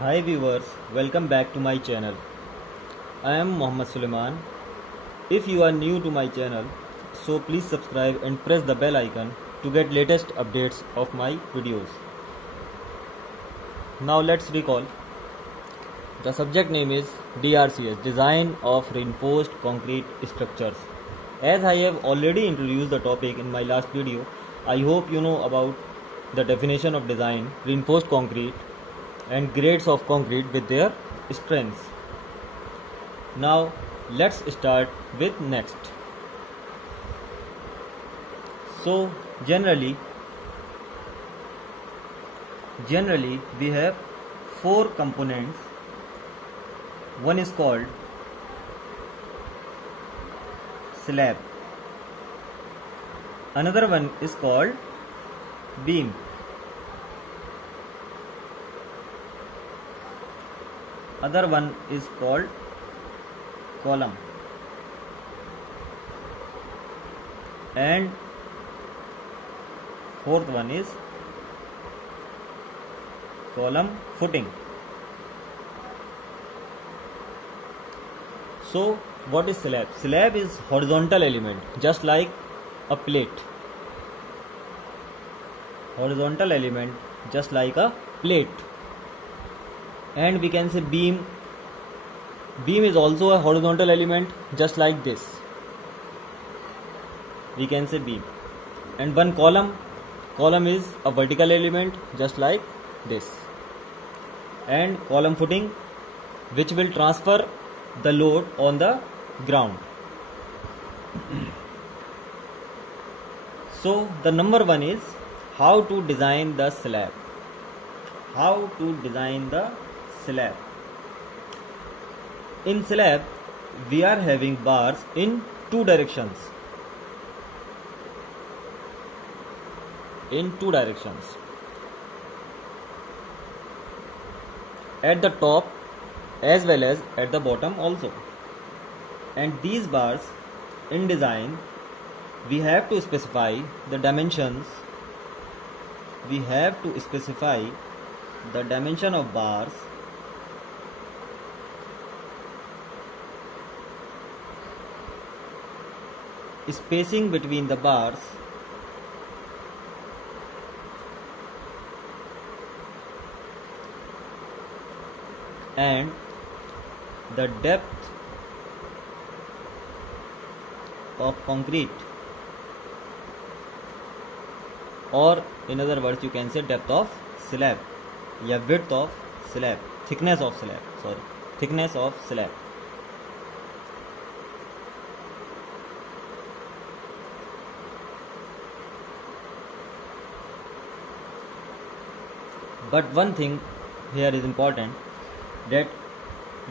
Hi viewers, welcome back to my channel. I am Mohammad Suleiman. If you are new to my channel, so please subscribe and press the bell icon to get latest updates of my videos. Now let's recall. The subject name is DRCS, Design of Reinforced Concrete Structures. As I have already introduced the topic in my last video, I hope you know about the definition of design, reinforced concrete and grades of concrete with their strengths. Now let's start with next. So generally we have four components. One is called slab, another one is called beam, other one is called column, and fourth one is column footing. So what is slab? Slab is horizontal element, just like a plate. Horizontal element, just like a plate. And we can say beam. Beam is also a horizontal element, just like this. We can say beam. And one column. Column is a vertical element, just like this. And column footing, which will transfer the load on the ground. So the number one is how to design the slab. How to design the slab. In slab, we are having bars in two directions. At the top as well as at the bottom also. And these bars in design, we have to specify the dimensions. We have to specify the dimension of bars, spacing between the bars, and the depth of concrete, or in other words you can say depth of slab, या width of slab, thickness of slab. But one thing here is important, that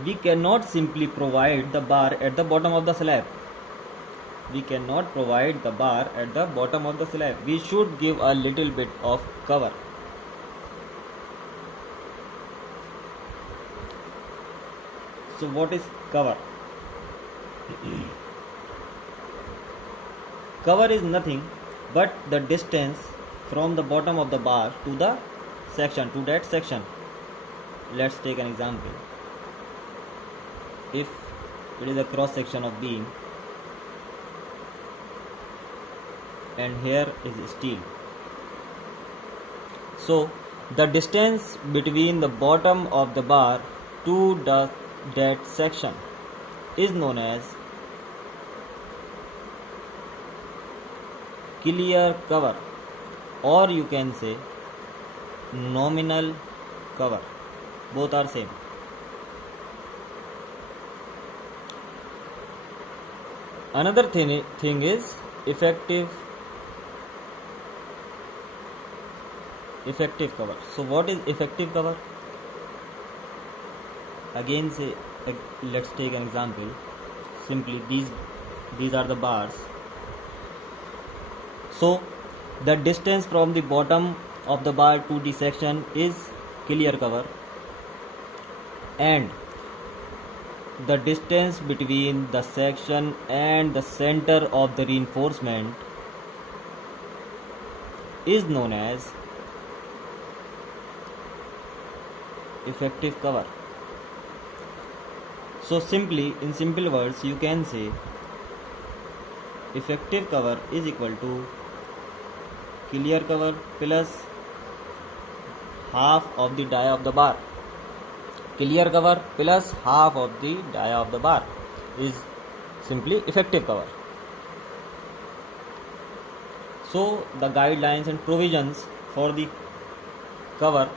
we cannot simply provide the bar at the bottom of the slab. We cannot provide the bar at the bottom of the slab. We should give a little bit of cover. So what is cover? Cover is nothing but the distance from the bottom of the bar to the section, to that section. Let's take an example. If it is a cross section of beam and here is steel, so the distance between the bottom of the bar to that section is known as clear cover, or you can say nominal cover. Both are same. Another thing is effective cover. So what is effective cover? Again say, let's take an example. Simply these are the bars. So the distance from the bottom of the bar to the section is clear cover, and the distance between the section and the center of the reinforcement is known as effective cover. So simply, in simple words, you can say effective cover is equal to clear cover plus half of the dia of the bar. Clear cover plus half of the dia of the bar is simply effective cover. So the guidelines and provisions for the cover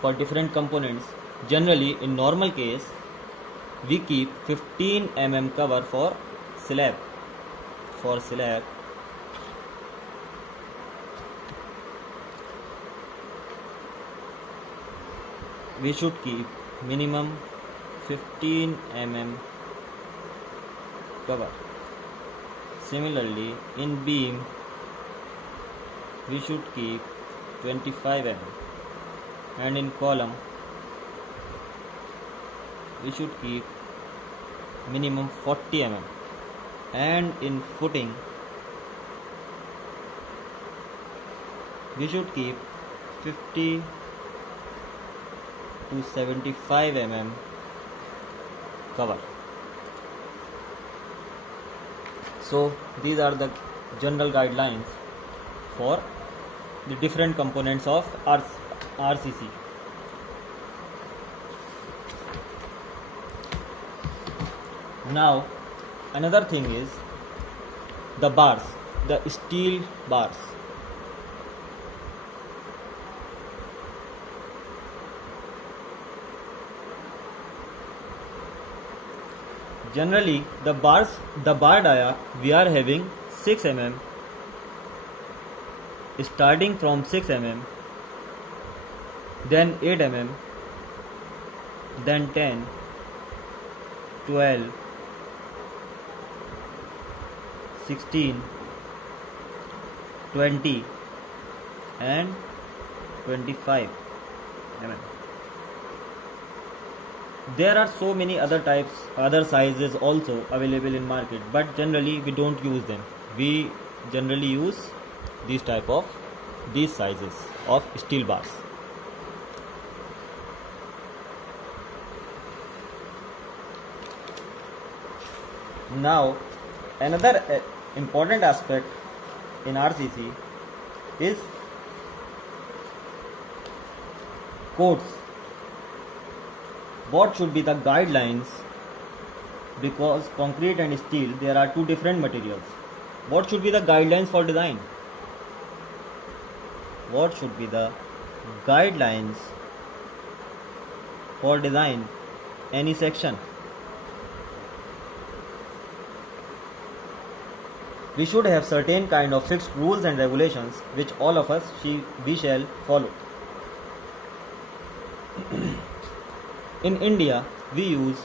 for different components, generally in normal case we keep 15 mm cover for slab. For slab we should keep minimum 15 mm cover. Similarly, in beam we should keep 25 mm, and in column we should keep minimum 40 mm, and in footing we should keep 50 to 75 mm cover. So these are the general guidelines for the different components of RCC. Now another thing is the bars, the steel bars. Generally the bar dia we are having 6 mm, starting from 6 mm, then 8 mm, then 10, 12, 16, 20 and 25 mm. There are so many other types, other sizes also available in market, but generally we don't use them. We generally use these sizes of steel bars. Now another important aspect in RCC is codes. What should be the guidelines? Because concrete and steel, there are two different materials. What should be the guidelines for design? What should be the guidelines for design any section? We should have certain kind of fixed rules and regulations which all of us we shall follow. In India, we use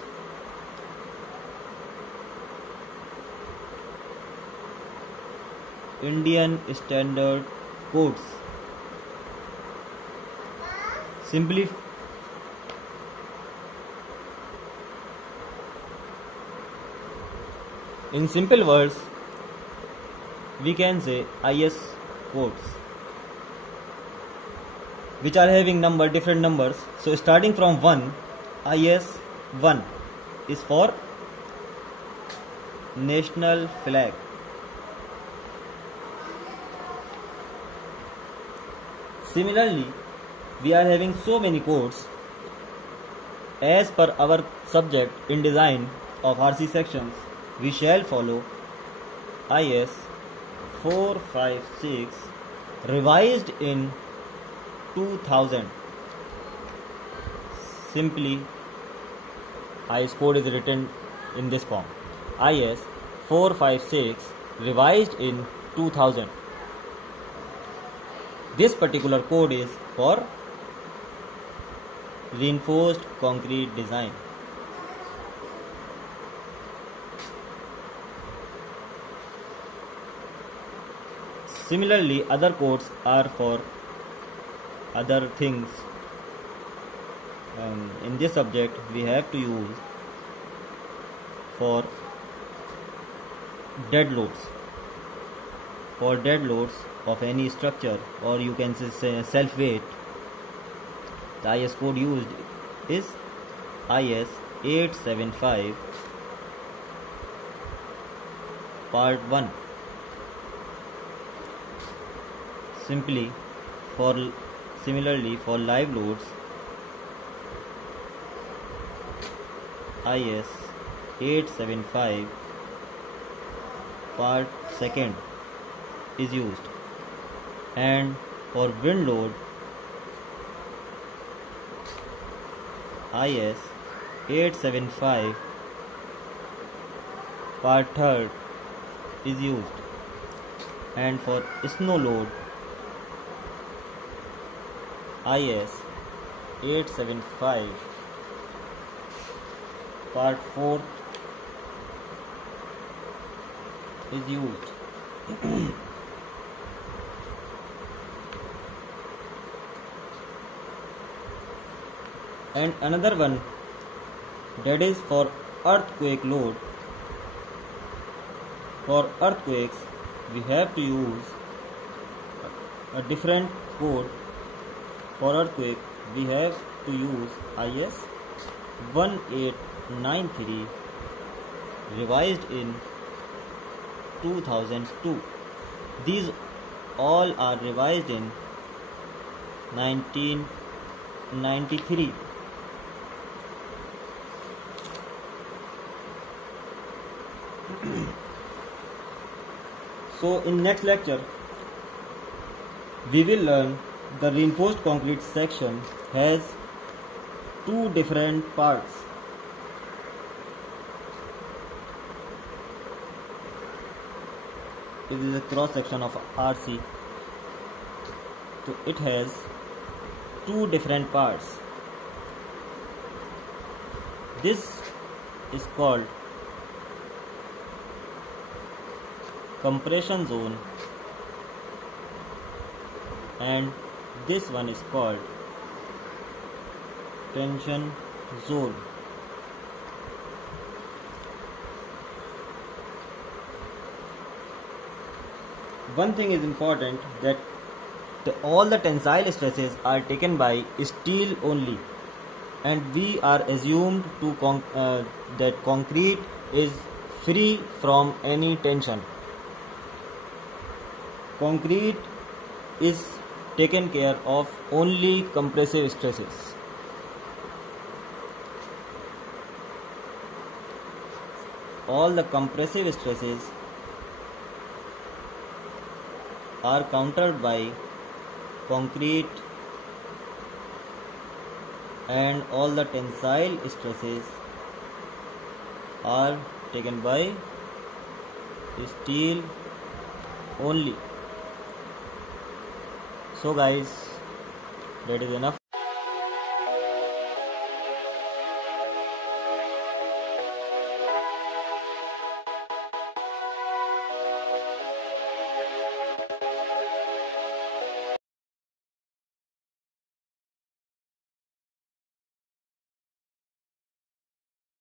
Indian Standard Codes. Simply in simple words, we can say IS codes, which are having different numbers. So starting from 1, IS 1 is for national flag. Similarly, we are having so many codes. As per our subject in design of RC sections, we shall follow IS 456 revised in 2000. Simply, IS code is written in this form: IS 456 revised in 2000. This particular code is for reinforced concrete design. Similarly, other codes are for other things. In this subject, we have to use for dead loads. For dead loads of any structure, or you can say self weight, The IS code used is IS 875 Part 1. Similarly for live loads, IS 875 Part 2 is used, and for wind load, IS 875 Part 3 is used, and for snow load, IS 875 Part 4 is used. And another one, that is for earthquake load. For earthquakes, we have to use a different code. For earthquake, we have to use IS 1893 revised in 2002. These all are revised in 1993. So in next lecture we will learn the reinforced concrete section has two different parts. This is a cross section of RC. So it has two different parts. This is called compression zone, and this one is called tension zone. One thing is important, that all the tensile stresses are taken by steel only, and we are assumed to that concrete is free from any tension. Concrete is taken care of only compressive stresses. All the compressive stresses are countered by concrete, and all the tensile stresses are taken by steel only. So guys, that is enough.